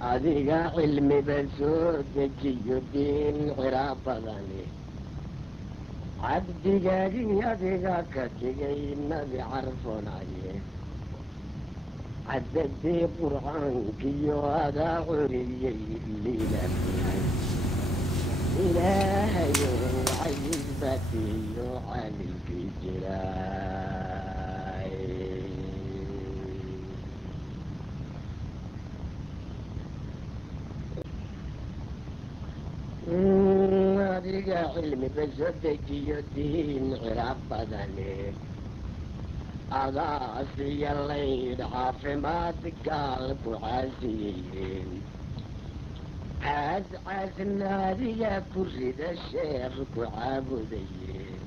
adiga cilmiba soo dejiyo diin ciraab badani cabdigaagii adiga ka dhigay nabi carfoonaye caddadii qur'aankiyo adaa curiyey liilaahay ilaahayow casiis baatiyo caalilkii jiraay adiga cilmiba soo dejiyo diin ciraab badani adaasiyo laydh caafimaad gaal ku caasiyeyeen caascaasna adiga ku rida sheekh ku caabudayeen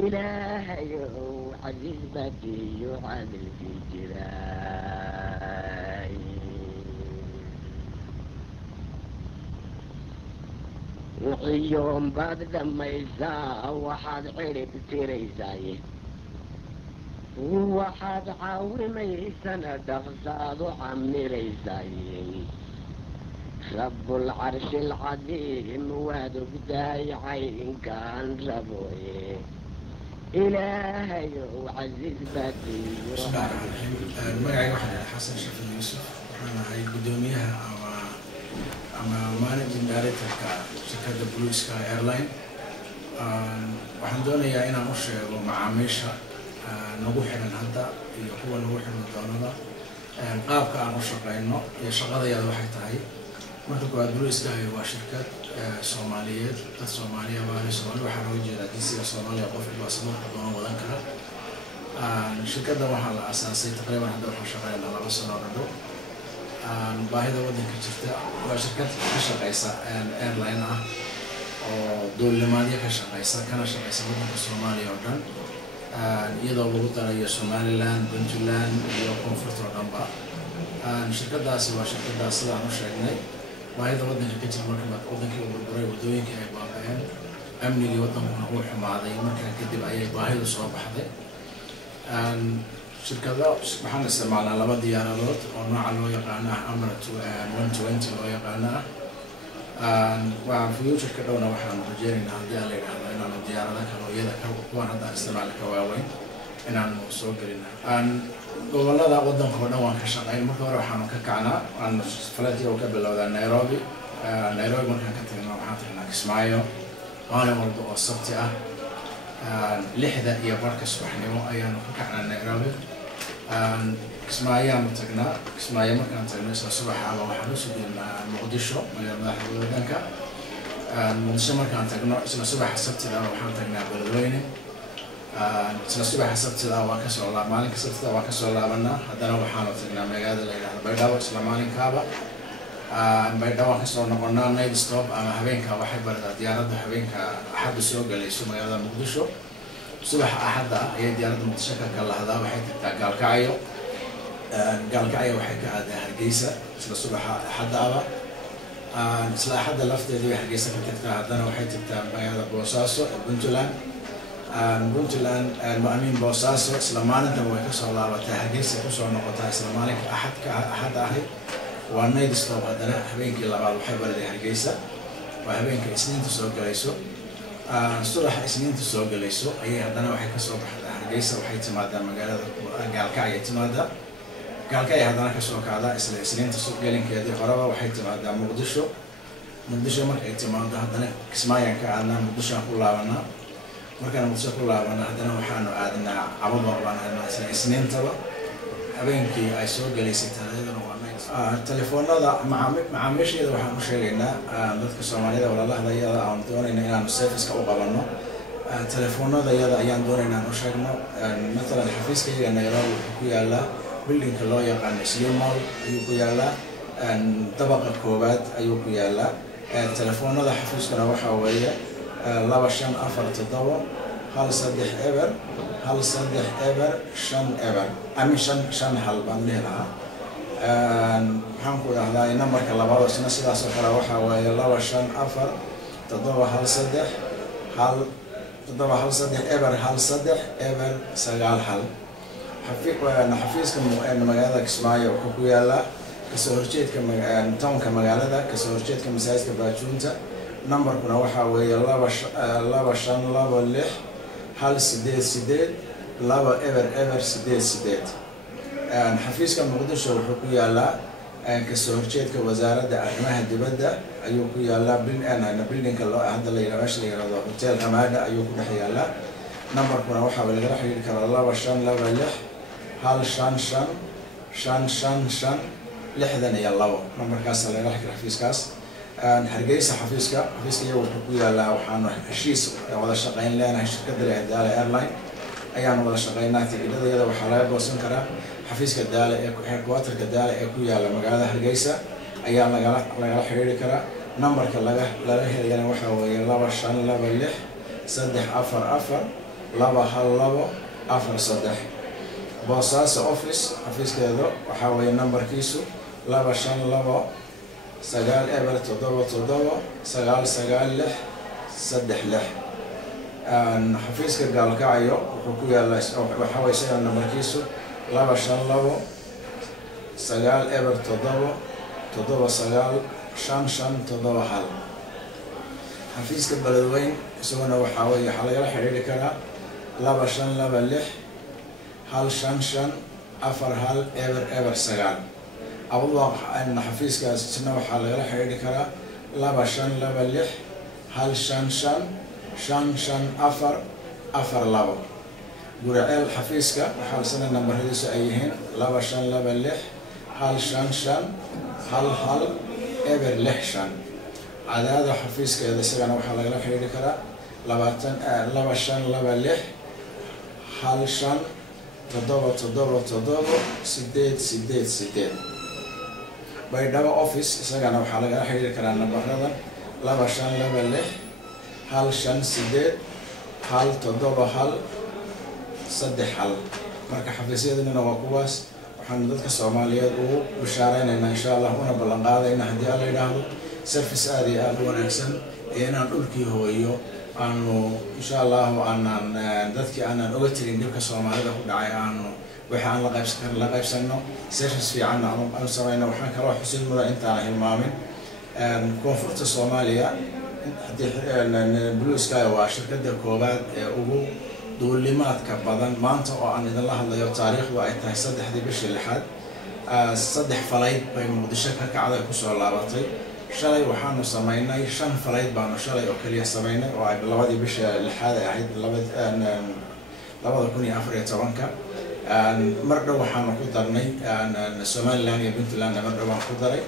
ilaahayow casiis baatiyo caadilkii jiraay ciyoon baad dhammaysaa waxaad cirib tiraysaaye waxaad caawimaysana dhaqsaadu camiraysaye rabbulcarshi alcadiim waad ogdahay caynkaan raboye ilaahayow casiis baatiyo magacayga waxaa dhahay xasan shafii yuusuf waxaan ahay guddoomiyaha ama managing directorka shirkadda Sky Airline. waxaan doonayaa inaan u sheego macaamiisha nagu xiran hadda iyo kuwa nagu xiran doonada qaabka aan u shaqeyno iyo shaqadayada waxay tahay. marka koowaad Sky waa shirkad Soomaaliyeed dad Soomaaliya waxaa loo jeedaa jinsiga Soomaaliya qof baasaboorka doona wadan kara. shirkadda waxaa la aasaasay taqriiban hadda waxaan shaqeynaa 2 sano dhadhow. baahida waddanka jirta waa shirkad ka shaqeysa airline ah oo duulimaadka ka shaqeysa kana shaqeysa waddanka Soomaaliya oo dhan iyadoo lagu darayo Somaliland, Puntland iyo koonfurta oo dhanba. shirkadaasi waa shirkadaas sidaan u sheegnay baahida waddanka ka jirta marka waddankii uu burburay waddooyinka ay baaba'een amnigii waddankuna uu xumaaday markaa kadib ayay baahidu soo baxday. shirkada waxaan isticmaalnaa 2 diyaaradood oo nooca loo yaqaano Emirates 120 loo yaqaano waa future-ka dhowna waxaan rajeynaynaa haddii aan la yidhaahdo inaanu diyaarada kale iyada kuwan hadda isticmaali ka waaweyn inaanu soo gelina. gobollada waddanka oo dhan waan ka shaqeyn. marka hore waxaanu ka kacnaa falatii oo ka bilowdaa Nairobi. markaan ka tagno waxaan tagnaa Kismaayo maalin walba oo sabti ah 6:00 subaxnimo ayaanu ka kacnaa Nairobi. Kismaayaanu tagnaa. Kismaayo markaan tagno isla subaxaaba waxaan u sugnaa Muqdisho magaalada madaxda waddanka. Muqdisho markaan tagno isla subaxa sabtida waxaan tagnaa Beledweyne. isla subaxa sabtida waa ka soo laabnaa maalinka sabtida waa ka soo laabanaa haddana waxaanu tagnaa magaalada la yidhaahdo Baydhabo isla maalinkaaba. Baydhabo ka soo noqonnaa night stop ama habeenka waxay barataa diyaaradda habeenka axadda soo galayso magaalada Muqdisho. subaxa axadda ayay diyaaradda Muqdisho ka galahdaa waxay tagtaa Gaalkacyo. Gaalkacyo waxay ka aadaa Hargeysa isla subaxa axaddaaba. isla axadda lafteedii way Hargeysa ka tagtaa haddana waxay tagtaa magaalada Boosaaso ee Puntland. Boosaaso isla maalintaba way ka soo laabataa Hargeysa ku soo noqotaa isla maalinka axadda ahayd. waa night stop haddana habeenkii labaad waxay baraday Hargeysa. waa habeenka Isniinta soo galayso. subaxa Isniinta soo galayso ayay haddana waxay ka soo baxdaa Hargeysa waxay timaadaa magaalada Gaalkacyo timaadaa. Gaalkacyo haddana ka soo kacdaa isla Isniinta soo galinkeedii horeba waxay timaadaa Muqdisho. markay timaado haddana Kismaayaan ka aadnaa Muqdisho ku laabanaa. markaan Muqdisho ku laabanaa haddana waxaanu aadnaa Cabadwaq baan aadnaa isla Isniintaba habeenkii ay soo galaysay talaadadana waa telefoonada macaamiisheeda waxaan u sheegaynaa dadka Soomaalida walaalahayada aan doonayna inaanu service-ka u qabanno. telefoonada yada ayaan doonaynaa inaan u sheegno. مثلا xafiiskayga Nairobi wuxuu ku yaalaa buildingka loo yaqaan Mall ayuu ku yaalaa. dabaqa koobaad ayuu ku yaalaa. telefoonada xafiiskana waxaa weeye 2547 13 eber 13 eber 5 eber ama 5 hal baan leeyahay. waxaan ku idhaahdaa nambarka labaad isna sidaas oo kale waxaa weeye 254 713 eber 13 eber 9 hal. xafiiska magaalada Kismaayo wuxuu ku yaalaa kasoo horjeedka townka magaalada kasoo horjeedka masaajidka baajuunta numberkuna waxaa weeye 2526 188 2 xafiiska muqdisho wuxuu ku yaalaa kasoo horjeedka wasaaradda arrimaha dibadda ayuu ku yaalaa buildingka loo hadda la yiraahdo meesha la yiraahdo hotel Ramada ayuu ku dhex yaalaa numberkuna waxaa lagala xiriiri karaa 2526 155 555 62 numberkaas laga xiriir xafiiskaas hargeysa xafiiska iyagu wuxuu ku yaalaa waxaanu heshiis wada shaqayn leenahay shirkadda Sky Airline ayaan wada shaqaynaa tigidhada waxaa laga goosan karaa xafiiska daala ee headquarterka daala ee ku yaala magaalada hargeysa ayaa lagala xiriiri karaa numberka laga helayana waxaa weeye 2526 344 212 43 Boosaaso office xafiiskeedu waxaa weeye numberkiisu 252 9 eber 77 996 36 xafiiska gaalkacyo wuxuu ku yaalaa waxaa weeye isaga numberkiisu 252 9 eber 7 79 5571 xafiiska beledweyn isaguna waxaa weeye waxaa lagala xiriiri karaa 2526 155 41 eber 9 abudwaaq xafiiskaas isna waxaa lagala xiriiri karaa 2526 155 554 42 guriceel xafiiska waxaa isna nambaradiisu ay yihiin 2526 155 11 eber 65 cadaada xafiiskeeda isagana waxaa lagala xiriiri karaa 2526 155 777 888 baydhabo office isagana waxaa lagala xiriiri karaa nambarada 2526 158 171 3 marka xafiisyadana waa kuwaas waxaan dadka Soomaaliyeed ugu bishaareynaa insha Allah una ballan qaadayna hadii alla yiraahdo service aad iyo aad u wanaagsan inaan dhulkii hooyo aanu insha Allah aanan dadkii aanan uga tirin dhibka Soomaalida ku dhacay aanu waxaan la qaybsano service fiican aan sameeyno waxaan kala xusin mudan intaan hilmaamin koonfurta Soomaaliya hadii Blue Sky waa shirkadda koobaad ee ugu duulimaadka badan maanta oo aan idin la hadlayo taariikhdu ay tahay 3 bishii 6 saddex falayd bay Muqdisho ka kacday ku soo laabatay shalay waxaanu sameynay 5 falayd baanu shalay oo kaliya sameynay oo ay 2 bishii 6 ahayd 2014 mar dhow waxaanu ku darnay Somalia iyo Puntland mar dhow waan ku daray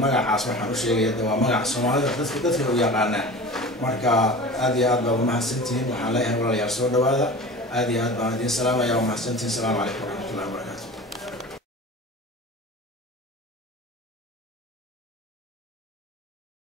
magacaas waxaan u sheegayaa waa magac Soomaalida dadka u yaqaanaan marka aad iyo aad baa mahadsantihiin waxaan leeyahay walaalayaal soo dhawaada aad iyo aad baan idin salaamayaa mahadsantihiin salaamu calaykum wa rahmatullahi wa barakaatuh